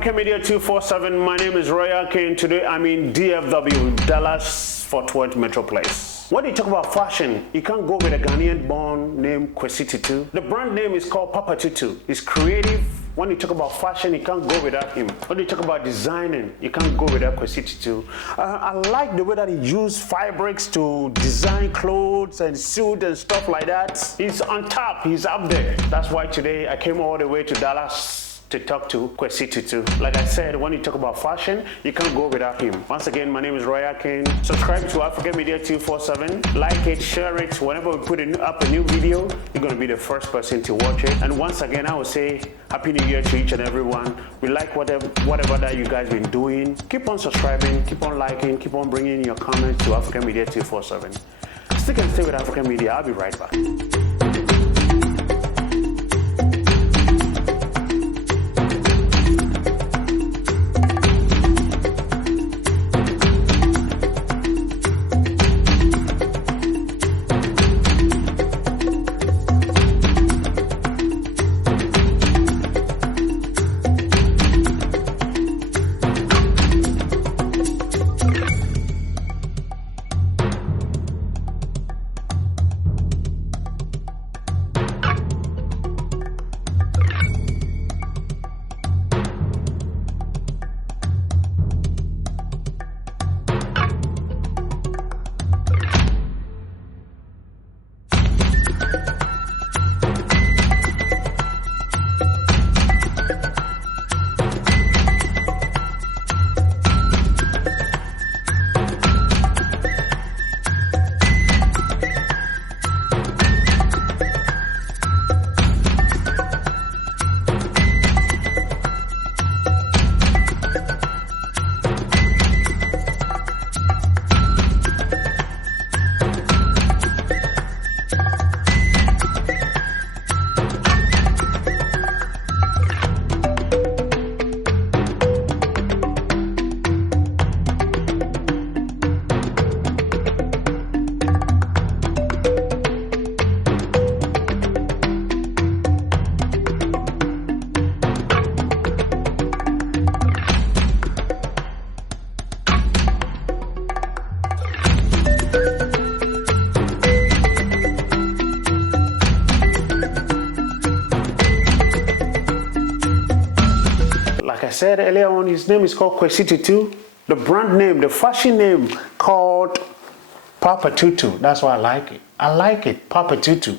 African Media 247. My name is Royal Kane. Today I'm in DFW, Dallas Fort Worth Metroplex. When you talk about fashion, you can't go with a Ghanaian born named Tutu. The brand name is called Papa Tutu. It's creative. When you talk about fashion, you can't go without him. When you talk about designing, you can't go without Tutu. I like the way that he used fabrics to design clothes and suits and stuff like that. He's on top. He's up there. That's why today I came all the way to Dallas to talk to Tutu. Like I said, when you talk about fashion, you can't go without him. Once again, my name is Royal Kane. Subscribe to African Media 247. Like it, share it. Whenever we put up a new video, you're gonna be the first person to watch it. And once again, I will say Happy New Year to each and everyone. We like whatever that you guys been doing. Keep on subscribing, keep on liking, keep on bringing your comments to African Media 247. Stick and stay with African Media. I'll be right back. I said earlier on, his name is called Tutu. The brand name, the fashion name called Papa Tutu. That's why I like it. I like it, Papa Tutu.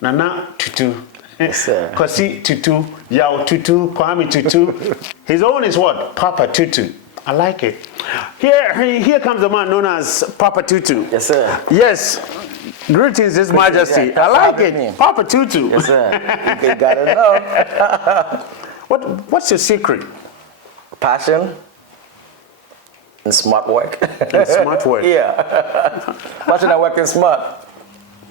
Nana Tutu. Yes, sir. Kwesi Tutu, Yao Tutu, Kwame Tutu. His own is what? Papa Tutu. I like it. Here comes the man known as Papa Tutu. Yes, sir. Yes. Greetings, His Majesty. Yeah, I like it. Papa Tutu. Yes, sir. You gotta know. What's your secret? Passion and smart work. And smart work. Yeah. Passion and working smart.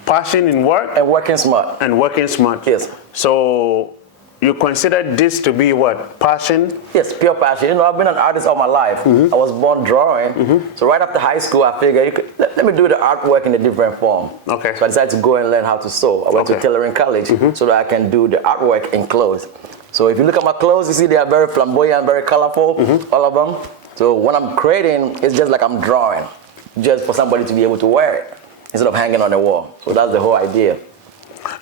Passion in work? And working smart. And working smart. Yes. So you consider this to be what? Passion? Yes, pure passion. You know, I've been an artist all my life. Mm-hmm. I was born drawing. Mm-hmm. So right after high school, I figured let me do the artwork in a different form. Okay. So I decided to go and learn how to sew. I went to tailoring college so that I can do the artwork in clothes. So if you look at my clothes, you see they are very flamboyant, very colorful, all of them. So when I'm creating, it's just like I'm drawing, just for somebody to be able to wear it instead of hanging on the wall. So that's the whole idea.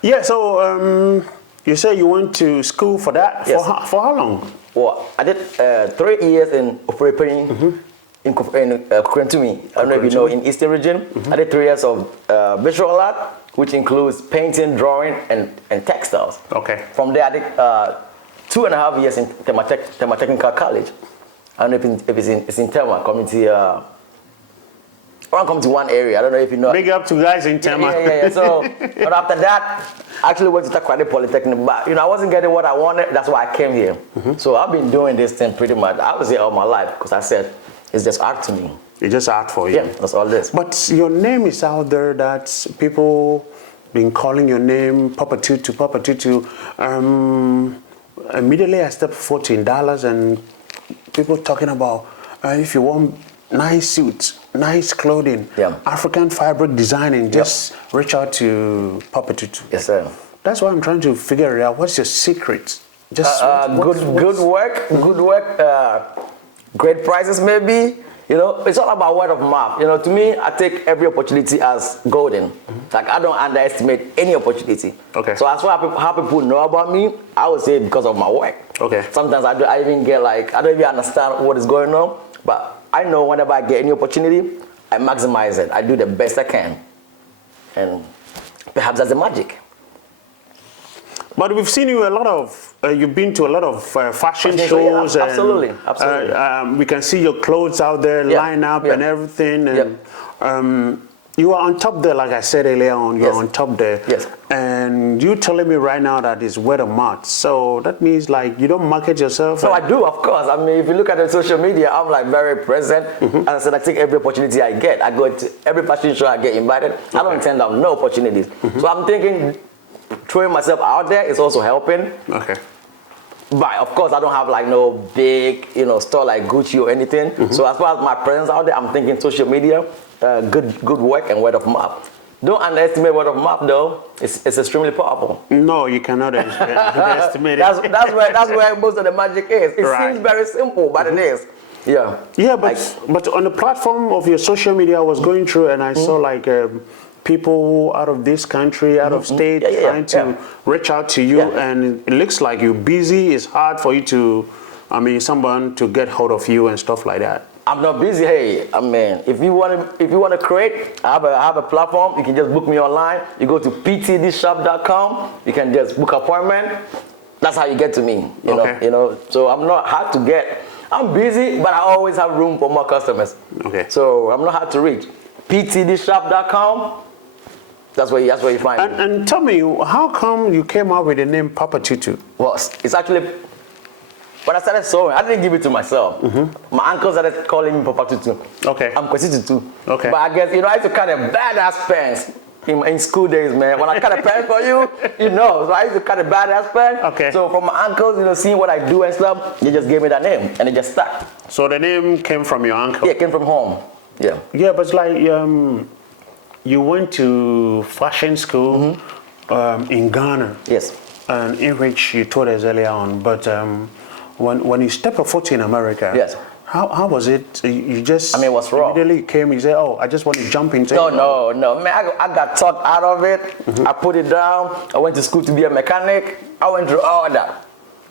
Yeah, so you say you went to school for that? Yes. For how long? Well, I did 3 years in preparing in Krentumi. I don't know if you know, in Eastern region. I did 3 years of visual art, which includes painting, drawing, and textiles. Okay. From there, I did 2.5 years in Tema Technical College. I don't know if it's in Tema community. I want to come to one area. I don't know if you know. Big up to guys in Tema. Yeah. So, but after that, I actually went to Takwadi Polytechnic. But I wasn't getting what I wanted. That's why I came here. So I've been doing this thing pretty much. I was here all my life because I said it's just art to me. It's just art for you. Yeah, that's all this. But your name is out there. That people been calling your name Papa Tutu, Papa Tutu. Immediately I stepped foot in Dallas and people talking about if you want nice suits, nice clothing, African fabric designing, just reach out to Papa Tutu. Yes, sir. That's why I'm trying to figure it out. What's your secret? Just good work, great prices maybe. You know, it's all about word of mouth. You know, to me, I take every opportunity as golden. Like, I don't underestimate any opportunity. Okay. So as far as how people know about me, I would say because of my work. Okay. Sometimes I even get like, I don't even understand what is going on, but I know whenever I get any opportunity, I maximize it. I do the best I can. And perhaps that's the magic. But we've seen you a lot of, you've been to a lot of fashion shows. Yeah, absolutely, absolutely. We can see your clothes out there, line up and everything. And you are on top there, like I said earlier on, you're on top there. Yes. And you telling me right now that it's word of mouth. So that means like you don't market yourself? So I do, of course. I mean, if you look at the social media, I'm like very present. As I said, I take every opportunity I get. I go to every fashion show I get invited. I don't turn down no opportunities. So I'm thinking, throwing myself out there is also helping. Okay. But of course, I don't have like no big, you know, store like Gucci or anything. So as far as my presence out there, I'm thinking social media, good work and word of mouth. Don't underestimate word of mouth though. It's extremely powerful. No, you cannot underestimate it. That's where most of the magic is. It seems very simple, but it is. Yeah. Yeah, but on the platform of your social media, I was going through and I saw like people out of this country, out of state, trying to reach out to you, and it looks like you're busy. It's hard for you to, I mean, someone to get hold of you and stuff like that. I'm not busy. Hey, I mean, if you want to create, I have a platform. You can just book me online. You go to ptdshop.com. You can just book appointment. That's how you get to me. You know. So I'm not hard to get. I'm busy, but I always have room for more customers. Okay. So I'm not hard to reach. ptdshop.com. That's where you find me. And tell me, how come you came up with the name Papa Tutu? Well, it's actually, when I started sewing, I didn't give it to myself. My uncle started calling me Papa Tutu. Okay. I'm Tutu. Okay. But I guess, you know, I used to cut a badass pants in school days, man. When I cut a pants for you, you know. So I used to cut a badass pants. Okay. So from my uncles, you know, seeing what I do and stuff, they just gave me that name, and it just stuck. So the name came from your uncle? Yeah, it came from home. Yeah. Yeah, but it's like you went to fashion school in Ghana. Yes. And in which you told us earlier on, but when you step a foot in America, yes. How was it? You just, I mean, what's wrong? Immediately came, you say, oh, I just want to jump into it. No. Man, I got talked out of it. I put it down. I went to school to be a mechanic. I went through all that.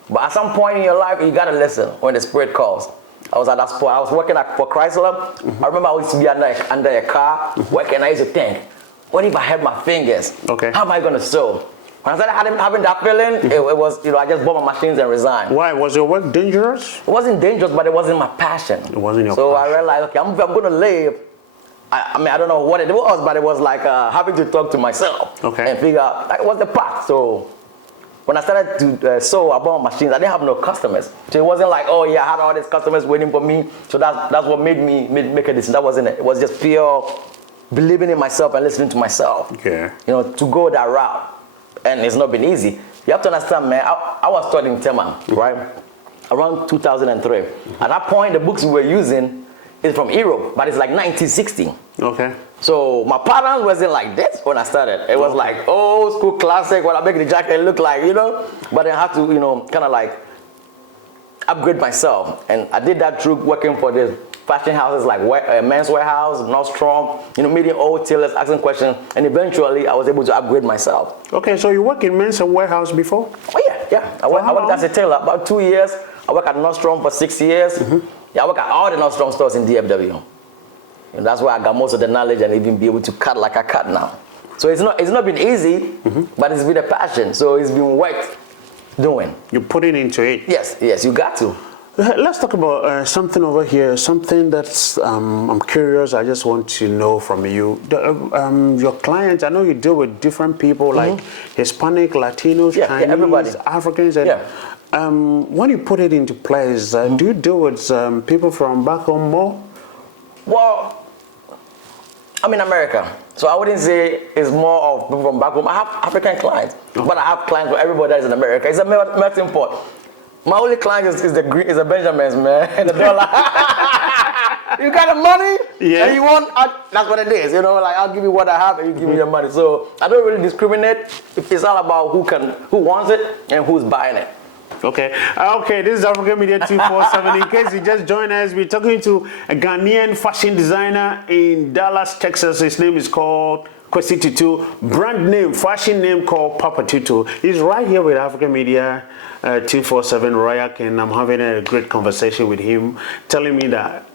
But at some point in your life, you got to listen when the spirit calls. I was at that spot. I was working for Chrysler. I remember I used to be under a car working. I used to think, what if I had my fingers? Okay. How am I going to sew? When I started having that feeling, it was, you know, I just bought my machines and resigned. Why? Was your work dangerous? It wasn't dangerous, but it wasn't my passion. It wasn't your passion. passion. I realized, okay, I'm going to live. I mean, I don't know what it was, but it was like having to talk to myself and figure out like, what's the path. So when I started to sew, I bought machines. I didn't have no customers. So it wasn't like, oh yeah, I had all these customers waiting for me. So that's what made me make a decision. That wasn't it. It was just pure believing in myself and listening to myself. Okay. You know, to go that route. And it's not been easy. You have to understand, man, I was studying Tema, right? Around 2003. At that point, the books we were using is from Europe, but it's like 1960. Okay. So my patterns wasn't like this when I started. It was like old school classic, what I make the jacket look like, you know? But I had to, you know, kind of like upgrade myself. And I did that through working for this fashion houses like Men's Warehouse, Nordstrom, you know, meeting old tailors, asking questions, and eventually I was able to upgrade myself. Okay, so you worked in Men's Warehouse before? Oh yeah. I worked as a tailor about 2 years. I worked at Nordstrom for 6 years. Yeah, I work at all the Nordstrom stores in DFW. And that's why I got most of the knowledge and even be able to cut like I cut now. So it's not been easy, but it's been a passion. So it's been worth doing. You put it into it? Yes, you got to. Let's talk about something over here, something that's, I'm curious, I just want to know from you. Your clients, I know you deal with different people like Hispanic, Latinos, Chinese, everybody. Africans. And, when you put it into place, do you deal with people from back home more? Well, I'm in America, so I wouldn't say it's more of people from back home. I have African clients, but I have clients for everybody that's in America. It's a melting pot. My only client is the Benjamins, man. The dollar. You got the money, and you want, that's what it is. You know, like I'll give you what I have, and you give me your money. So I don't really discriminate. It's all about who wants it and who's buying it. Okay. Okay, this is African Media 247. In case you just joined us, we're talking to a Ghanaian fashion designer in Dallas, Texas. His name is called Tutu. Brand name, fashion name called Papa Tutu. He's right here with African Media 247 Royak, and I'm having a great conversation with him, telling me that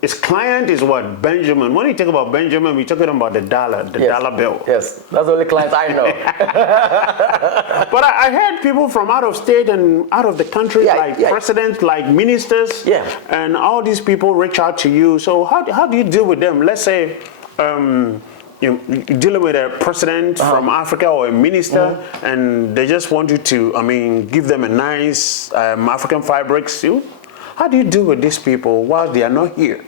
his client is what? Benjamin. When you talk about Benjamin, we're talking about the dollar bill. Yes, that's the only client I know. But I heard people from out of state and out of the country, presidents, like ministers, and all these people reach out to you. So how do you deal with them? Let's say you're dealing with a president from Africa or a minister, and they just want you to, give them a nice African fabrics. How do you deal with these people while they are not here?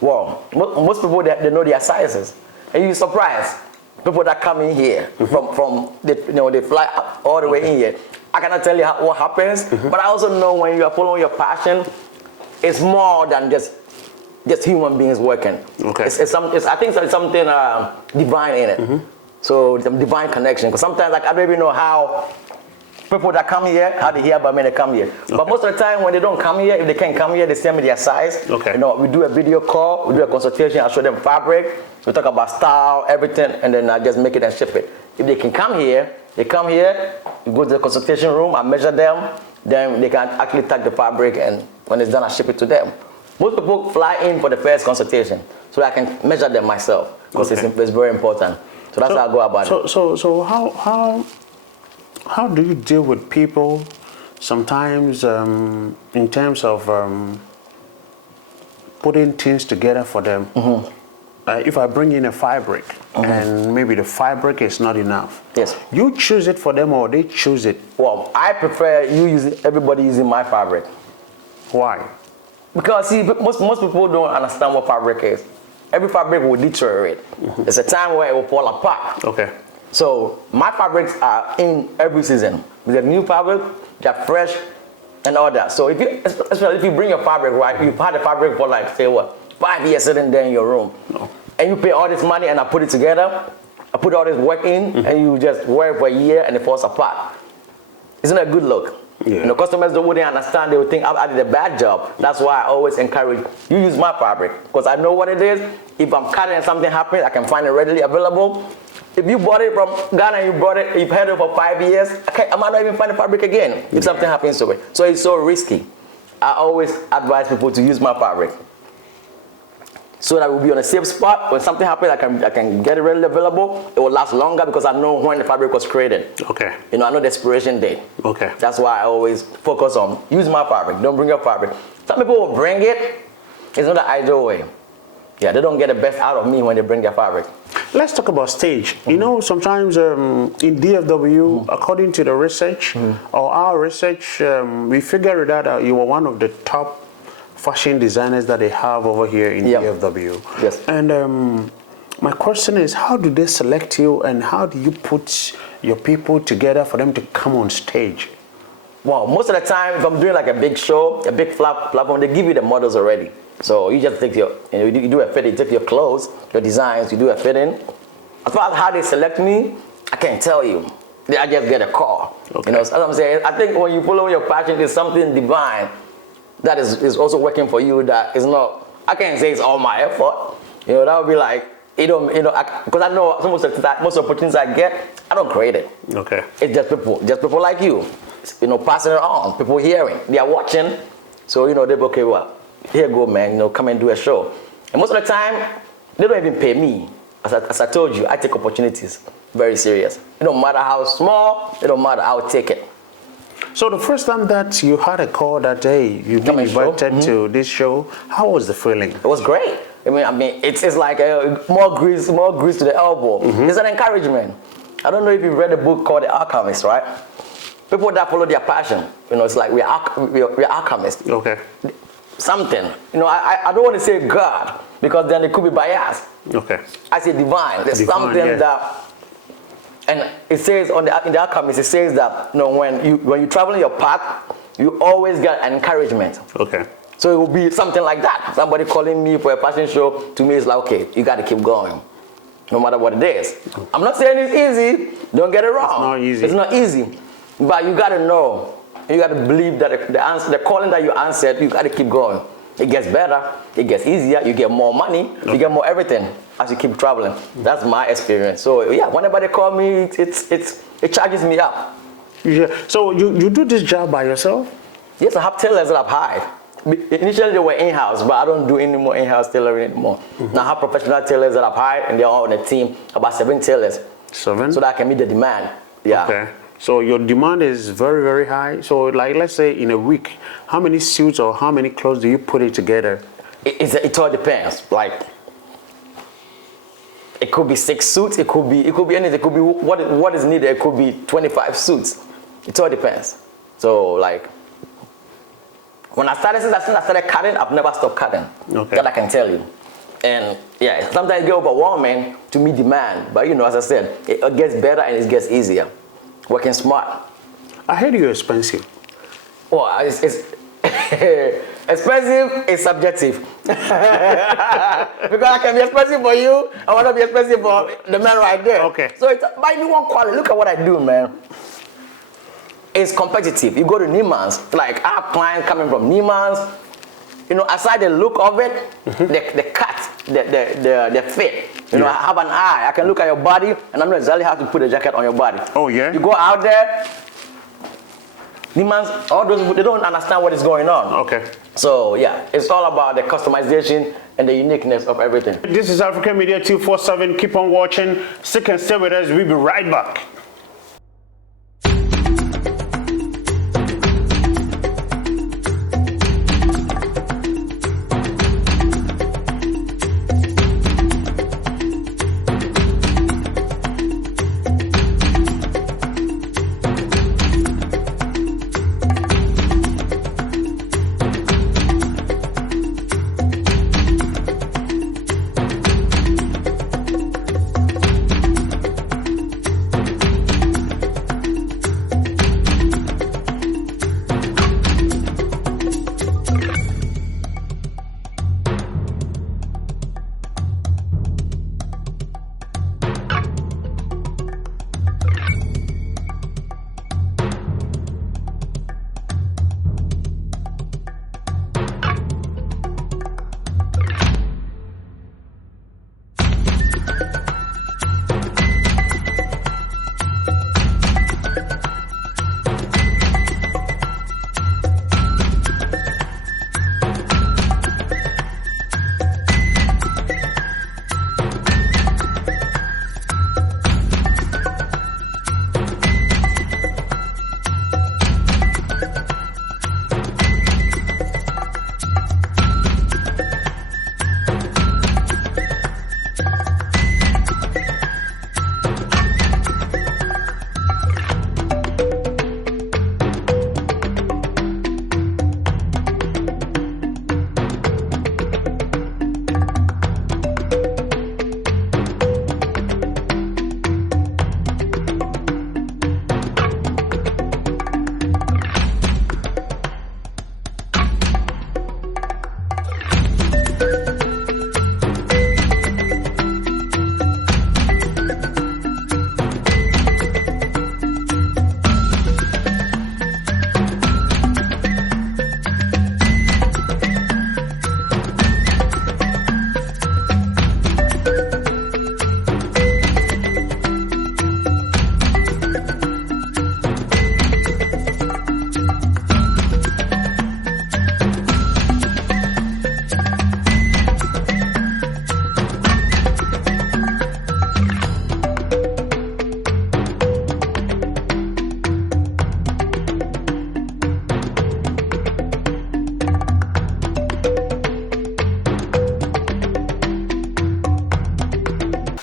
Well, most people, they know their sizes. And you're surprised. People that come in here from they fly all the way in here. I cannot tell you what happens, but I also know when you are following your passion, it's more than just human beings working. Okay. I think it's something divine in it. So the divine connection. Because sometimes I don't even know how people that come here, how they hear about me, they come here. Okay. But most of the time when they don't come here, if they can't come here, they send me their size. Okay. We do a video call, we do a consultation, I show them fabric, we talk about style, everything, and then I just make it and ship it. If they can come here, they come here, we go to the consultation room, I measure them, then they can actually tag the fabric, and when it's done, I ship it to them. Most people fly in for the first consultation, so I can measure them myself, because it's very important. So that's how I go about it. So how do you deal with people sometimes in terms of putting things together for them? If I bring in a fabric and maybe the fabric is not enough, you choose it for them or they choose it? Well, I prefer everybody using my fabric. Why? Because see, most people don't understand what fabric is. Every fabric will deteriorate. There's a time where it will fall apart. Okay. So my fabrics are in every season. With a new fabric, they're fresh and all that. So especially if you bring your fabric, right, you've had the fabric for like, say what, 5 years sitting there in your room. And you pay all this money and I put it together, I put all this work in, and you just wear it for a year and it falls apart. Isn't that a good look? Yeah. Customers wouldn't understand, they would think I did a bad job. That's why I always encourage you use my fabric, because I know what it is. If I'm cutting and something happens, I can find it readily available. If you bought it from Ghana, you've had it for 5 years, I might not even find the fabric again if something happens to it. So it's so risky. I always advise people to use my fabric, so that we'll be on a safe spot. When something happens, I can get it readily available. It will last longer because I know when the fabric was created. Okay. I know the expiration date. Okay. That's why I always focus on use my fabric. Don't bring your fabric. Some people will bring it. It's not the ideal way. Yeah, they don't get the best out of me when they bring their fabric. Let's talk about stage. Sometimes in DFW, according to the research or our research, we figured out you were one of the top fashion designers that they have over here in DFW. Yes. And my question is, how do they select you, and how do you put your people together for them to come on stage? Well, most of the time, if I'm doing like a big show, a big platform, they give you the models already. So you just take you do a fitting, take your clothes, your designs, you do a fitting. As far as how they select me, I can't tell you. I just get a call. Okay. As I'm saying, I think when you follow your passion, there's something divine that is also working for you. That is not, I can't say it's all my effort. That would be like, because I know most opportunities I get, I don't create it. Okay. It's just people like you, passing it on, people hearing, they are watching. So, they're okay, well, here you go, man, come and do a show. And most of the time, they don't even pay me. As I told you, I take opportunities very serious. It don't matter how small, it don't matter, I'll take it. So the first time that you had a call that day, you've been invited to this show, how was the feeling? It was great. It's like more grease to the elbow. It's an encouragement. I don't know if you've read a book called The Alchemist, right? People that follow their passion, it's like we're alchemists. Okay. Something, I don't want to say God, because then it could be biased. Okay. I say divine. There's something that. And it says in the Alchemist, it says that when you travel in your path, you always get an encouragement. Okay. So it will be something like that. Somebody calling me for a fashion show, to me it's like, okay, you got to keep going, no matter what it is. I'm not saying it's easy. Don't get it wrong. It's not easy. It's not easy, but you got to know You got to believe that the calling that you answered, you got to keep going. It gets better, it gets easier, you get more money, you get more everything as you keep traveling. That's my experience. So yeah, whenever they call me, it charges me up. Yeah. So you do this job by yourself? Yes, I have tailors that I've hired. Initially they were in-house, but I don't do any more in-house tailoring anymore. Now I have professional tailors that I've hired, and they're all on a team, about 7 tailors. 7? So that I can meet the demand. Yeah. Okay. So your demand is very, very high. So like, let's say in a week, how many suits or how many clothes do you put it together? It all depends. Like, it could be 6 suits. It could be anything. It could be what is needed. It could be 25 suits. It all depends. So like, when I started cutting, I've never stopped cutting. Okay. That I can tell you. And yeah, sometimes it gets overwhelming to meet demand. But you know, as I said, it gets better and it gets easier. Working smart. I heard you're expensive. Well, it's expensive is subjective. Because I can be expensive for you, I want to be expensive for the man right there. Okay. So it's by me one quality. Look at what I do, man. It's competitive. You go to Neiman's, like I have clients coming from Neiman's. You know, aside the look of it, the cut, the fit. You know, I have an eye. I can look at your body, and I know exactly how to put a jacket on your body. Oh yeah. You go out there, Neiman's, all those they don't understand what is going on. Okay. So yeah, it's all about the customization and the uniqueness of everything. This is African Media 247. Keep on watching. Stick and stay with us. We'll be right back.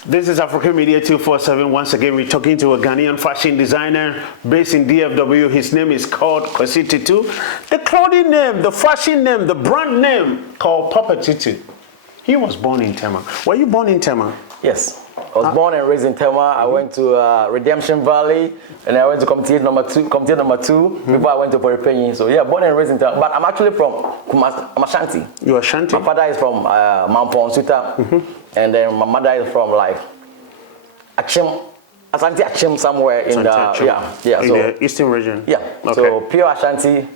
This is African Media 247. Once again, we're talking to a Ghanaian fashion designer based in DFW. His name is called Tutu. The clothing name, the fashion name, the brand name called Papa Tutu. He was born in Tema. Were you born in Tema? Yes. I was born and raised in Tema. I went to Redemption Valley, and I went to community number two before I went to Poripenyi. So yeah, born and raised in Tema. But I'm actually from I'm Ashanti. You are Ashanti? My father is from Mount Ponsuta, and then my mother is from like Achim Ashanti Achim somewhere in the in the eastern region. Yeah. Okay. So pure Ashanti.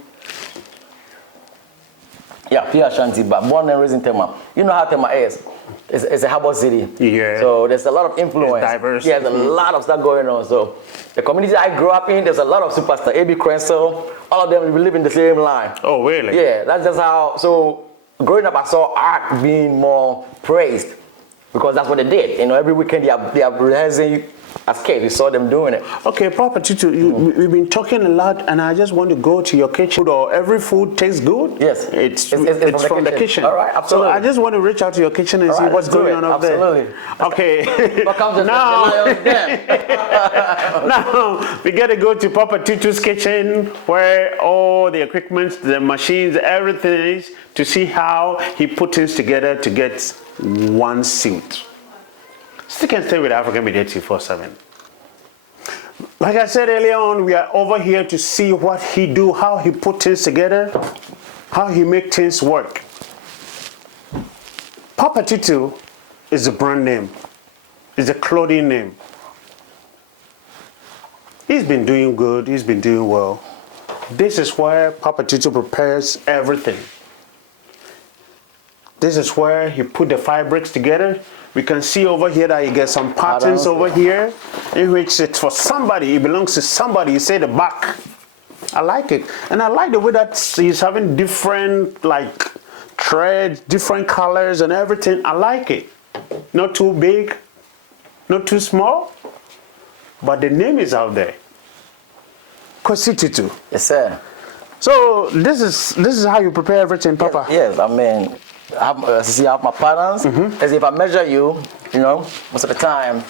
Yeah, pure Ashanti, but born and raised in Tema. You know how Tema is. It's a harbor city. Yeah. So there's a lot of influence. It's diverse. Yeah, there's a lot of stuff going on. So the community I grew up in, there's a lot of superstars. A.B. Crenso, all of them live in the same line. Oh, really? Yeah, that's just how. So growing up, I saw art being more praised because that's what they did. You know, every weekend they are rehearsing. As kids, we saw them doing it. Okay, Papa Tutu, we've been talking a lot, and I just want to go to your kitchen. Or every food tastes good. Yes, it's from the kitchen. All right, absolutely. So I just want to reach out to your kitchen and see what's going on up there. Absolutely. Okay. Now we got to go to Papa Tutu's kitchen, where all the equipment, the machines, everything is, to see how he put things together to get one suit. Still can stay with African Media 247. Like I said earlier on, we are over here to see what he do, how he put things together, how he make things work. Papa Tutu is a brand name, is a clothing name. He's been doing good, he's been doing well. This is where Papa Tutu prepares everything. This is where he put the fabrics together. We can see over here that you get some patterns over here, in which it's for somebody, it belongs to somebody. You say the back. I like it. And I like the way that he's having different like threads, different colors and everything. I like it. Not too big, not too small, but the name is out there. Kwesi Tutu. Yes, sir. So this is how you prepare everything, Papa? Yes, I mean, I have my patterns. As if I measure you, you know, most of the time,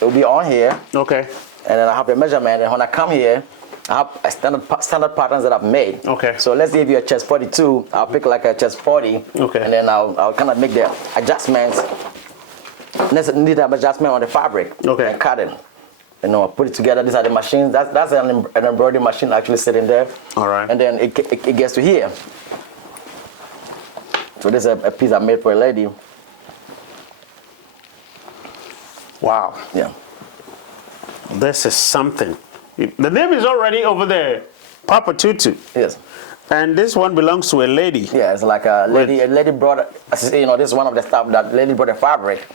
it will be on here. Okay. And then I have the measurement, and when I come here, I have a standard patterns that I've made. Okay. So let's say if you're chest 42, I'll pick like a chest 40. Okay. And then I'll kind of make the adjustments. Need an adjustment on the fabric. Okay. And cut it. You know, put it together. These are the machines. That's an embroidery machine actually sitting there. All right. And then it gets to here. So this is a piece I made for a lady. Wow. Yeah. This is something. The name is already over there, Papa Tutu. Yes. And this one belongs to a lady. Yeah, it's like a lady. A lady brought, you know, this is one of the stuff that lady brought the fabric.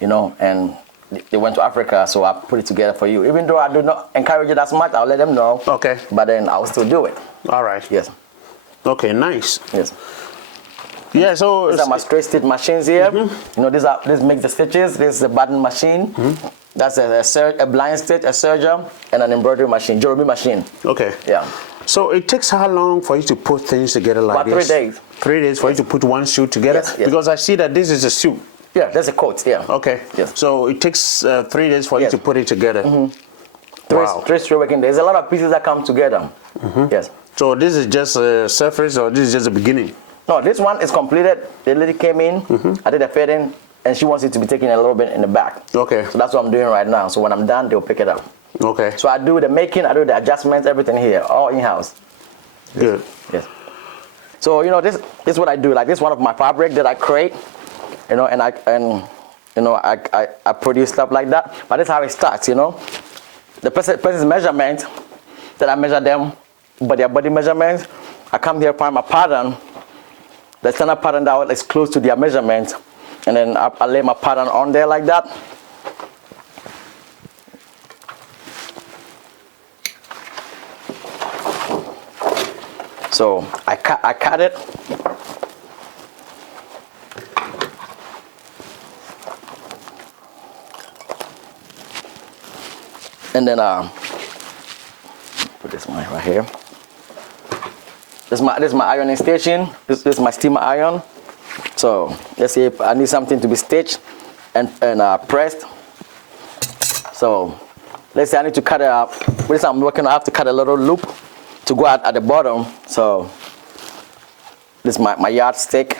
You know, and they went to Africa, so I put it together for you. Even though I do not encourage it as much, I'll let them know. Okay. But then I'll still do it. All right. Yes. Okay, nice. Yes. Yeah, so these are my straight stitch machines here. You know, this makes the stitches. This is a button machine. That's a blind stitch, a serger, and an embroidery machine, Showroom machine. Okay. Yeah. So it takes how long for you to put things together like About 3 this? days. 3 days for you to put one suit together? Yes, yes. Because I see that this is a suit. Yeah, that's a coat, yeah. Okay. Yes. So it takes 3 days for you to put it together. Wow. Three straight working days. There's a lot of pieces that come together. Yes. So this is just a surface, or this is just the beginning? No, this one is completed. The lady came in, I did a fitting, and she wants it to be taken a little bit in the back. Okay. So that's what I'm doing right now. So when I'm done, they'll pick it up. Okay. So I do the making, I do the adjustments, everything here, all in-house. Good. Yes. So you know, this is what I do. Like this one of my fabric that I create, you know, and I produce stuff like that. But that's how it starts, you know. The person's measurement that I measure them, but their body measurements. I come here, find my pattern, the standard pattern that is close to their measurement, and then I lay my pattern on there like that. So I cut it. And then put this one right here. This is my ironing station. This is my steamer iron. So let's see if I need something to be stitched and pressed. So let's say I need to cut it up. This I'm working, I have to cut a little loop to go out at the bottom. So this is my yardstick.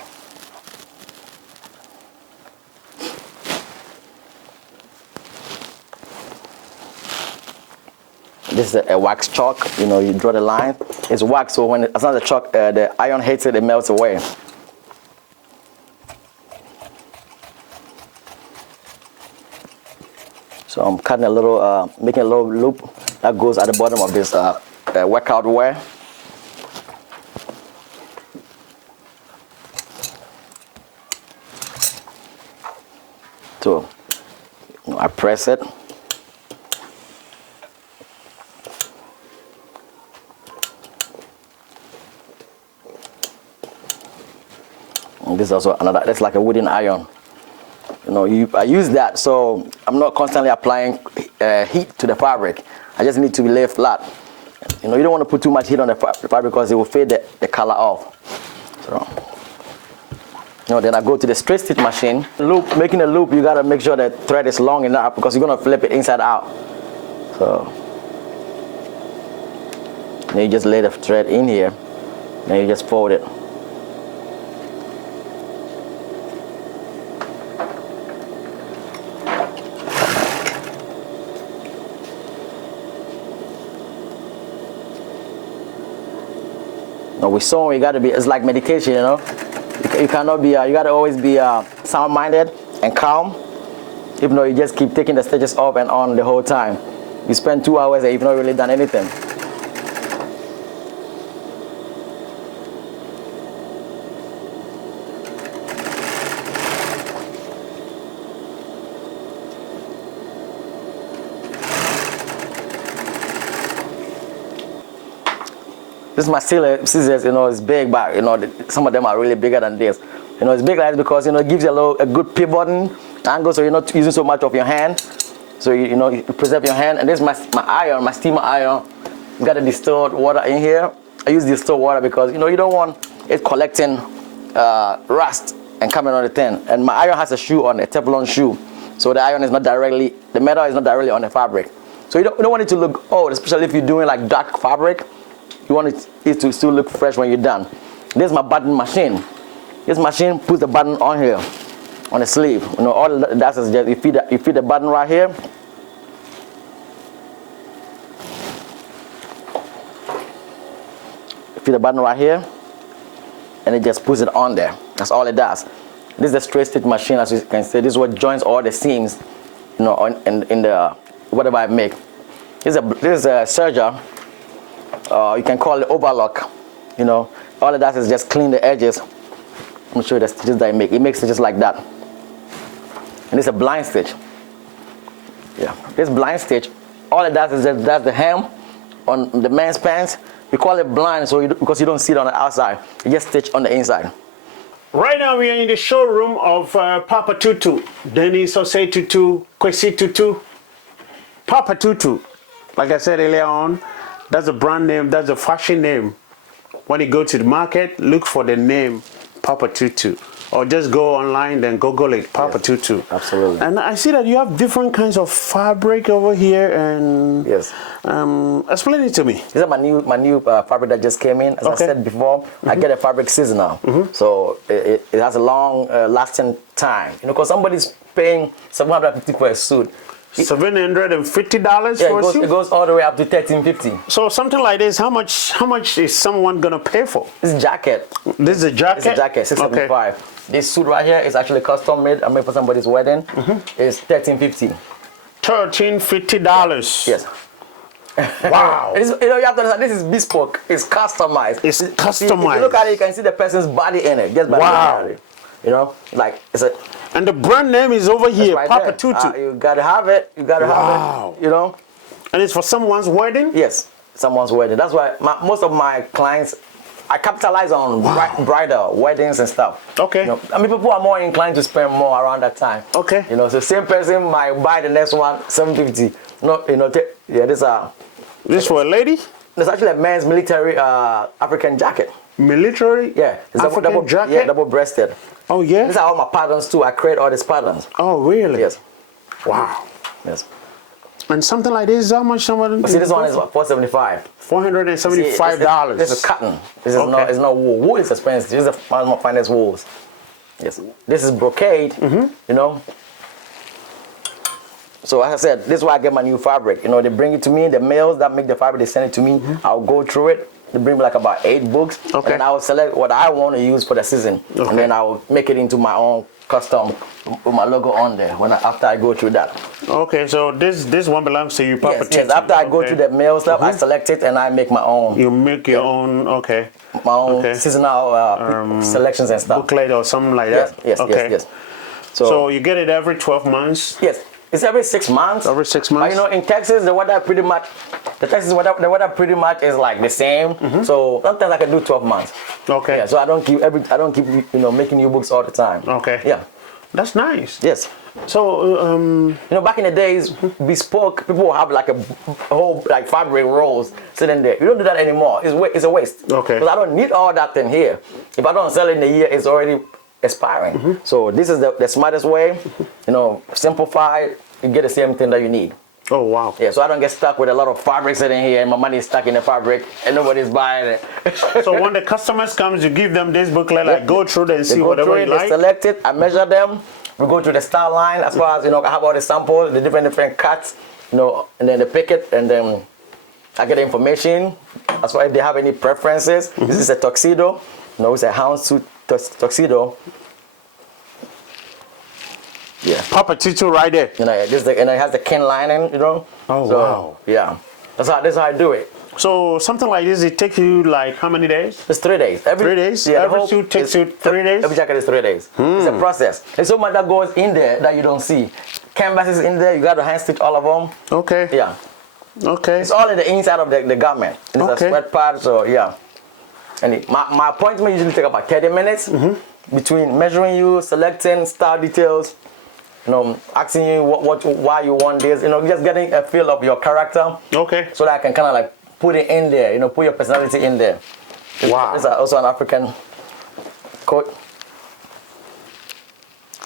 This is a wax chalk. You know, you draw the line. It's wax, so when it's not the chalk, the iron hits it, it melts away. So I'm cutting a little, making a little loop that goes at the bottom of this workout wear. So I press it. And this is also another, that's like a wooden iron. You know, I use that so I'm not constantly applying heat to the fabric. I just need to be laid flat. You know, you don't want to put too much heat on the fabric because it will fade the color off. So, you know, then I go to the straight stitch machine. Loop, making a loop, you gotta make sure the thread is long enough because you're gonna flip it inside out. So, then you just lay the thread in here, then you just fold it. With sewing, you gotta be, it's like meditation, you know. You cannot be, you gotta always be sound-minded and calm. Even though you just keep taking the stitches off and on the whole time. You spend 2 hours and you've not really done anything. This is my scissors, you know, it's big, but you know, some of them are really bigger than this. You know, it's big like this because, you know, it gives you a good pivoting angle, so you're not using so much of your hand. So, you know, you preserve your hand. And this is my iron, my steamer iron. It's got a distilled water in here. I use distilled water because, you know, you don't want it collecting rust and coming on the tin. And my iron has a shoe on, a Teflon shoe. So the iron is not directly, the metal is not directly on the fabric. So you don't want it to look old, especially if you're doing like dark fabric. You want it to still look fresh when you're done. This is my button machine. This machine puts the button on here, on the sleeve. You know, all that is just, you feed the button right here. You feed the button right here, and it just puts it on there. That's all it does. This is the straight stitch machine, as you can see. This is what joins all the seams, you know, in the whatever I make. This is a serger. You can call it overlock. You know, all it does is just clean the edges. Let me show you the stitches that I make. It makes stitches like that. And it's a blind stitch. Yeah, this blind stitch, all it does is just does the hem on the men's pants. We call it blind because you don't see it on the outside. You just stitch on the inside. Right now we are in the showroom of Papa Tutu. Dennis Osei Tutu, Kwesi Tutu. Papa Tutu, like I said earlier on, that's a brand name, that's a fashion name. When you go to the market, look for the name Papa Tutu. Or just go online, then Google it, Papa Tutu. Absolutely. And I see that you have different kinds of fabric over here. And yes. Explain it to me. This is my new fabric that just came in. As I said before, I get a fabric seasonal. So it has a long lasting time. You know, because somebody's paying $750 for a suit. $750 for a suit? It goes all the way up to $1,350. So something like this, how much is someone gonna pay for? This is a jacket. This is a jacket? It's a jacket, $675. Okay. This suit right here is actually custom made. I made for somebody's wedding. It's $1,350. $1,350. Yes. Wow. You know, you have to understand, this is bespoke. It's customized. It's customized. If you look at it, you can see the person's body in it. Just by looking at it. You know, like it's a. And the brand name is over here, right Papa there. Tutu. You gotta have it. You gotta have it. You know. And it's for someone's wedding? Yes, someone's wedding. That's why most of my clients, I capitalize on bridal weddings and stuff. Okay. You know, I mean, people are more inclined to spend more around that time. Okay. You know, so same person might buy the next one $750. No, you know, This for a lady? There's actually a men's military African jacket. Military? Yeah, it's double jacket. Yeah, double-breasted. Oh yeah. These are all my patterns too. I create all these patterns. Oh really? Yes. Wow. Yes. And something like this, how much someone? See, this one is $475. $475. This is cotton. This is not. It's not wool. Wool is expensive. This is one of my finest wools. Yes. This is brocade. You know. So as I said, this is why I get my new fabric. You know, they bring it to me. The males that make the fabric, they send it to me. I'll go through it. They bring me like about 8 books. Okay. And I will select what I want to use for the season. Okay. And then I will make it into my own custom with my logo on there after I go through that. Okay, so this one belongs to you, Papa Tutu. Yes, after I go to the mail stuff, I select it and I make my own. You make your own, okay. My own seasonal selections and stuff. Booklet or something like that? Yes, okay. yes. So you get it every 12 months? Yes, it's every 6 months. Every 6 months? But, you know, in Texas, the weather pretty much pretty much is like the same. So sometimes I can do 12 months. Okay. Yeah, so I don't keep you know, making new books all the time. Okay. Yeah. That's nice. Yes. So, you know, back in the days, bespoke, people have like a whole like fabric rolls sitting there. You don't do that anymore. It's a waste. Okay. Because I don't need all that thing here. If I don't sell it in a year, it's already expiring. So this is the smartest way. You know, simplified, you get the same thing that you need. oh, wow. Yeah, so I don't get stuck with a lot of fabric sitting here and my money is stuck in the fabric and nobody's buying it. So when the customers comes, you give them this booklet, like go through it and see go whatever through you it, like? they select it, I measure them. We go to the style line as far as, you know, I have all the samples, the different cuts, you know, and then they pick it and then I get the information as far as if they have any preferences. This is a tuxedo, you know, it's a houndstooth tuxedo. Yeah. Papa Tutu right there. You know, and it has the kin lining, you know. Oh, so, wow. Yeah. That's how I do it. So something like this, it takes you like how many days? It's 3 days. 3 days? Yeah, every suit takes you 3 days? Every jacket is 3 days. It's a process. There's so much that goes in there that you don't see. Canvas is in there. You got to hand stitch all of them. Okay. Yeah. Okay. It's all in the inside of the garment. It's Okay. a sweat pad, so yeah. And my appointment usually take about 30 minutes between measuring you, selecting style details, you know, asking you why you want this, you know, just getting a feel of your character. Okay. So that I can kind of like put it in there, you know, put your personality in there. Wow. It's also an African coat.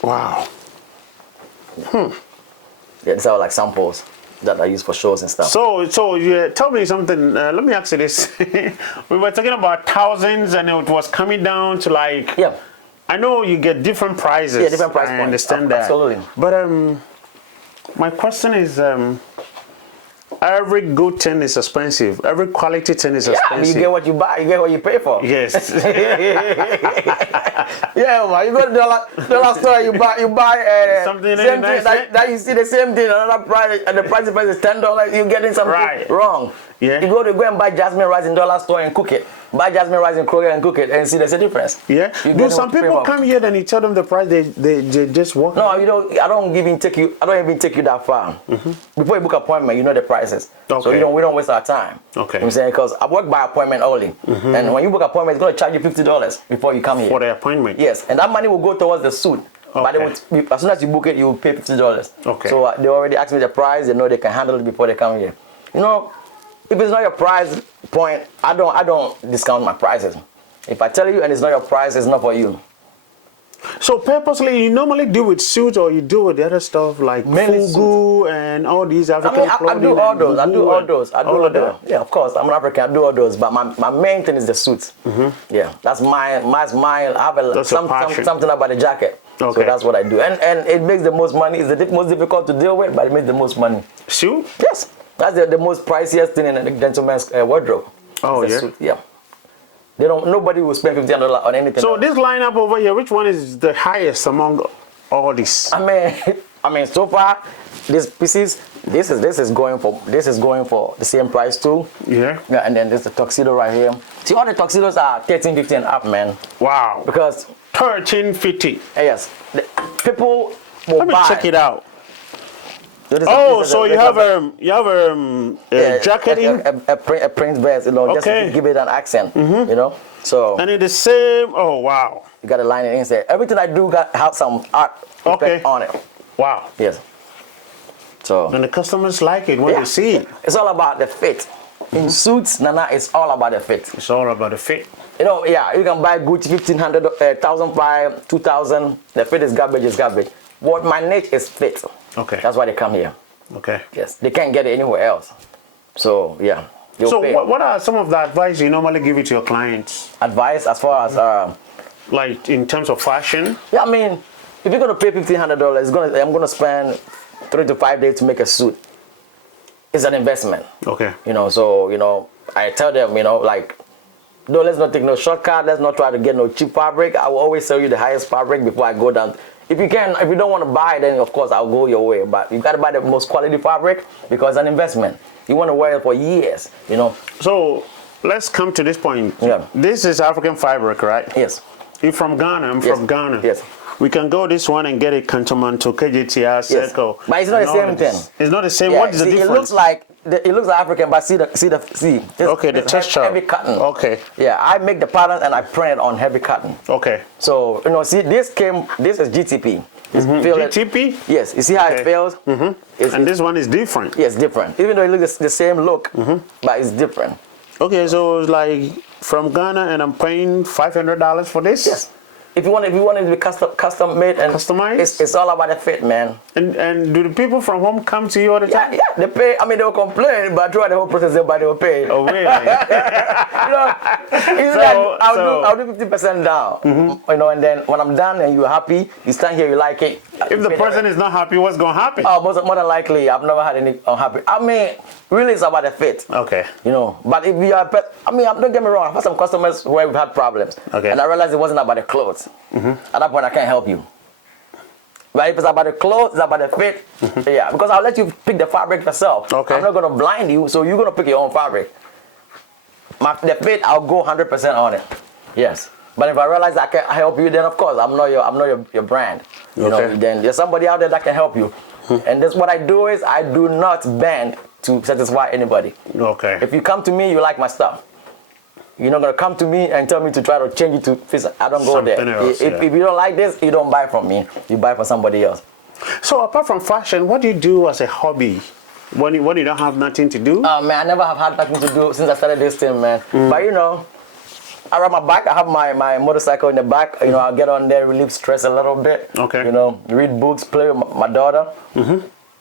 Wow. Yeah, these are like samples that I use for shows and stuff. So yeah, tell me something. Let me ask you this. We were talking about thousands, and it was coming down to like. Yeah. I know you get different prices. Yeah, different price points. I understand that. Absolutely. But my question is, every good thing is expensive. Every quality thing is expensive. You get what you buy. You get what you pay for. Yes. Yeah, man. You go to the dollar store. You buy something same nice, thing that you see the same thing another price, and the price is $10. You're getting something wrong. Yeah. You go and buy jasmine rice in dollar store and cook it. Buy jasmine rice in Kroger and cook it, and see there's a difference. Yeah. Do some people come here and you tell them the price? They just walk. No, you don't. I don't even take you that far. Before you book appointment, you know the prices. Okay. So we don't waste our time. Okay. You know what I'm saying, because I work by appointment only, and when you book appointment, it's going to charge you $50 before you come here. For the appointment. Yes, and that money will go towards the suit. But as soon as you book it, you will pay $50. Okay. So they already asked me the price. They know they can handle it before they come here. You know, if it's not your price point, I don't discount my prices. If I tell you and it's not your price, it's not for you. So purposely, you normally do with suits or you do with the other stuff like fugu and all these African clothing? I do all those. I do all those. I do all of those. Yeah, of course. I'm an African. I do all those. But my main thing is the suits. Yeah, that's mine. I have something about the jacket. Okay. So that's what I do. And it makes the most money. It's the most difficult to deal with, but it makes the most money. Suit? Yes. That's the most priciest thing in a gentleman's wardrobe. Oh, yeah? Suit. Yeah. Nobody will spend $50 on anything. So this lineup over here, which one is the highest among all these? I mean, so far, these pieces, this is going for the same price too. Yeah. Yeah, and then there's the tuxedo right here. See, all the tuxedos are $13.50 and up, man. Wow. Because $13.50. yes, people will Let me buy. check it out. So so you have a jacket in a print vest, you know, just to give it an accent, you know. So and it's the same. Oh wow! You got a line inside. Everything I do have some art effect on it. Wow. Yes. So and the customers like it when they see it. It's all about the fit. In suits, Nana, it's all about the fit. It's all about the fit. You know, yeah, you can buy Gucci 1,500, 1,500, 2,000. The fit is garbage. What my niche is fit. Okay. That's why they come here. Okay. Yes, they can't get it anywhere else. So yeah. So what are some of the advice you normally give it to your clients? Advice as far as like in terms of fashion? Yeah, I mean, if you're gonna pay $1,500, I'm gonna spend 3 to 5 days to make a suit. It's an investment. Okay. You know, so you know, I tell them, you know, like, no, let's not take no shortcut. Let's not try to get no cheap fabric. I will always sell you the highest fabric before I go down if you don't want to buy, then of course I'll go your way. But you got to buy the most quality fabric because it's an investment. You want to wear it for years, you know. So let's come to this point. Yeah. This is African fabric, right? Yes. You're from Ghana. I'm from Ghana. Yes. We can go this one and get a Cantomanto, KJTR, Circle. Yes. But it's not the same thing. It's not the same. Yeah, What is the difference? It looks like African, but see. Okay, the texture. Heavy cotton. Okay. Yeah, I make the patterns and I print it on heavy cotton. Okay. So see, this is GTP. GTP? Yes. You see how it feels? And this one is different. Yes, different. Even though it looks the same look, but it's different. Okay, so it's like from Ghana, and I'm paying $500 for this. Yes. If you want it to be custom made and customized, it's all about the fit, man. And do the people from home come to you all the time? Yeah, they pay. I mean, they'll complain, but throughout the whole process, everybody will pay. Oh, really? I'll do 50% down. You know, and then when I'm done and you're happy, you stand here, you like it. If the person is not happy, what's going to happen? Oh, more than likely, I've never had any unhappy. I mean, really, it's about the fit. Okay. You know, but if you are, don't get me wrong. I've had some customers where we've had problems. Okay. And I realized it wasn't about the clothes. At that point, I can't help you. But if it's about the clothes, it's about the fit, yeah, because I'll let you pick the fabric yourself. Okay. I'm not going to blind you, so you're going to pick your own fabric. The fit, I'll go 100% on it. Yes. But if I realize I can't help you, then of course, I'm not your brand. You know, then there's somebody out there that can help you. And that's what I do is I do not bend to satisfy anybody. Okay. If you come to me, you like my stuff. You're not gonna come to me and tell me to try to change it to fit. I don't go there. Else, if you don't like this, you don't buy from me. You buy from somebody else. So apart from fashion, what do you do as a hobby when you don't have nothing to do? Man, I never have had nothing to do since I started this thing, man. But you know, I ride my bike. I have my motorcycle in the back. You know, I'll get on there, relieve stress a little bit. Okay. You know, read books, play with my daughter.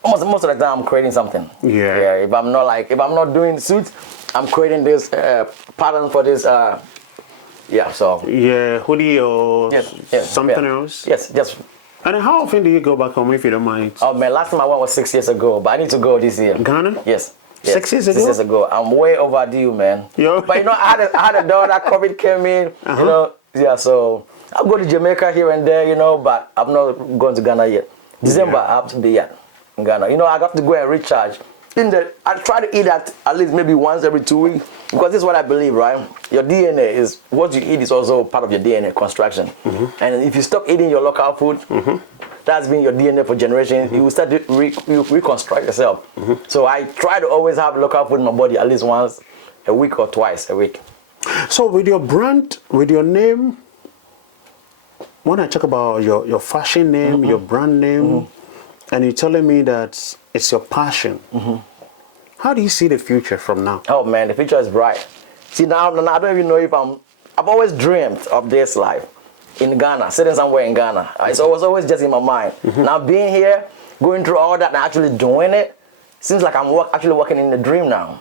Most of the time, I'm creating something. Yeah. Yeah. If I'm not doing suits, I'm creating this pattern for this. Yeah. So. Yeah, hoodie or something else. Yes. Just. And how often do you go back home, if you don't mind? Oh man, last time I went was 6 years ago, but I need to go this year. Ghana? Yes. 6 years ago? 6 years ago. I'm way overdue, man. Yo. But you know, I had a daughter. COVID came in. You know. Yeah. So I'll go to Jamaica here and there, you know, but I'm not going to Ghana yet. December, I have to be in Ghana. You know, I have to go and recharge. I try to eat at least maybe once every 2 weeks, because this is what I believe, right? Your DNA is what you eat is also part of your DNA construction. And if you stop eating your local food, that's been your DNA for generations. You will start to reconstruct yourself. So I try to always have local food in my body at least once a week or twice a week. So with your brand, with your name, when I talk about your fashion name, your brand name, and you're telling me that it's your passion, how do you see the future from now? Oh man, the future is bright. See, now I don't even know if I've always dreamed of this life in Ghana, sitting somewhere in Ghana. It was always just in my mind. Now being here, going through all that and actually doing it, seems like I'm actually working in the dream now.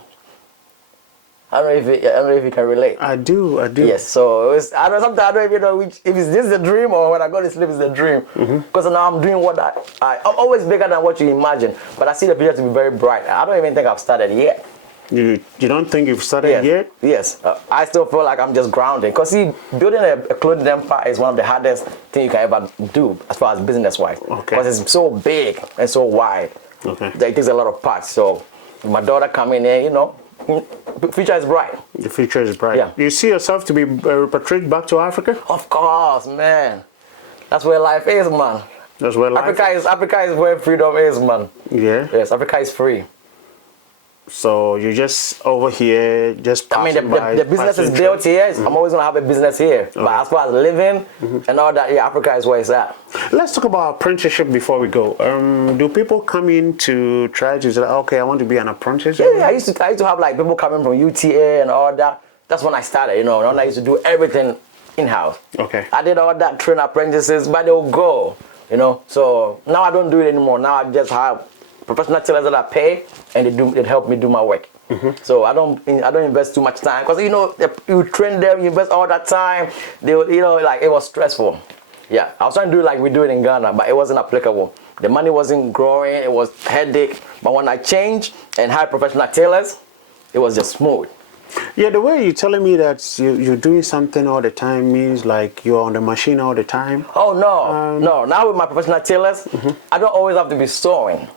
I don't know if you can relate. I do. Yes, so sometimes I don't even know if it's this the dream or when I go to sleep it's the dream. Because now I'm doing what I'm always bigger than what you imagine. But I see the future to be very bright. I don't even think I've started yet. You don't think you've started yet? Yes. I still feel like I'm just grounded. Because see, building a clothing empire is one of the hardest things you can ever do as far as business-wise. Because it's so big and so wide. That it takes a lot of parts. So my daughter coming in, you know, the future is bright. The future is bright. Yeah. You see yourself to be repatriated back to Africa? Of course, man. That's where life is, man. That's where life Africa is where freedom is, man. Yeah. Yes, Africa is free. So you're just over here, just passing by. The business is built here. I'm always gonna have a business here. But as far as living and all that, yeah, Africa is where it's at. Let's talk about apprenticeship before we go. Do people come in to try to say, okay, I want to be an apprentice? Yeah, I used to have like people coming from UTA and all that. That's when I started, you know. And I used to do everything in-house. Okay. I did all that, train apprentices, but they'll go, you know. So now I don't do it anymore. Now I just have professional tailors that I pay, and they help me do my work. So I don't invest too much time, because you know you train them, you invest all that time. They, you know, like it was stressful. Yeah, I was trying to do it like we do it in Ghana, but it wasn't applicable. The money wasn't growing. It was headache. But when I changed and hired professional tailors, it was just smooth. Yeah, the way you're telling me that you're doing something all the time means like you're on the machine all the time. Oh no. Now with my professional tailors, I don't always have to be sewing.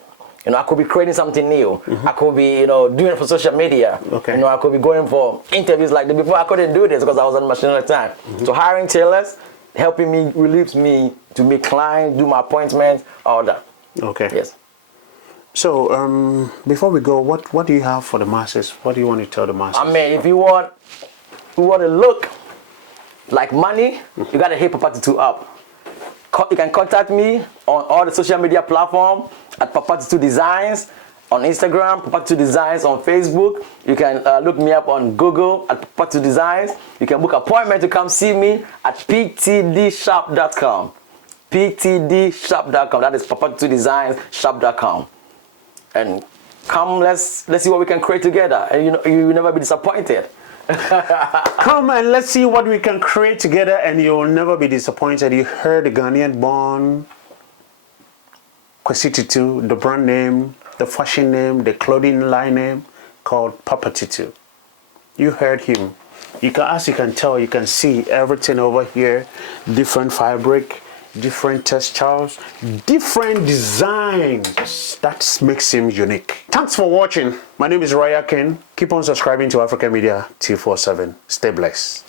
I could be creating something new. I could be, doing it for social media. Okay. I could be going for interviews like that. Before I couldn't do this because I was on the machine all the time. So hiring tailors, helping me, relieves me to make clients, do my appointments, all that. Okay. Yes. So, before we go, what do you have for the masses? What do you want to tell the masses? I mean, if you want to look like money, you gotta hit Papa Tutu up. You can contact me on all the social media platforms at Papa Tutu Designs on Instagram, Papa Tutu Designs on Facebook. You can look me up on Google at Papa Tutu Designs. You can book an appointment to come see me at ptdshop.com. ptdshop.com. That is Papa Tutu Designs shop.com. And come, let's see what we can create together. And you will never be disappointed. Come and let's see what we can create together, and you'll never be disappointed. You heard the Ghanaian-born Tutu, the brand name, the fashion name, the clothing line name called Papa Tutu. You heard him. As you can tell, you can see everything over here, different fabric, different textures, different designs. That makes him unique. Thanks for watching. My name is GHANAIAN. Keep on subscribing to African Media 247. Stay blessed.